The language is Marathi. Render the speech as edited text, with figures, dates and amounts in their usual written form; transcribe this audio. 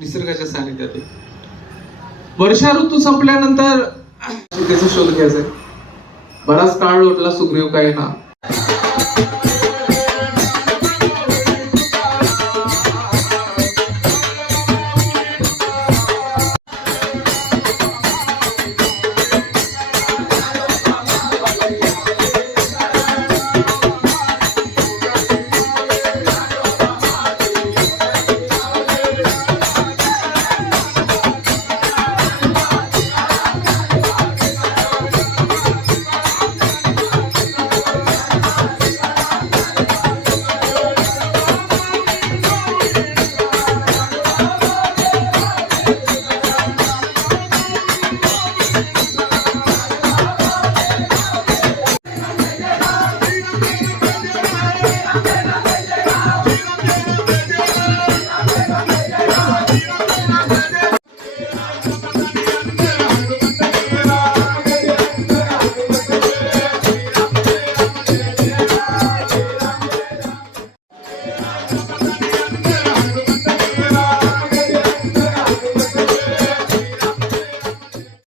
निसर्गाच्या सानिध्यात आहे. वर्षा ऋतू संपल्यानंतर सीतेचा शोध घ्यायचा. बराच काळ लोटला सुग्रीव काय ना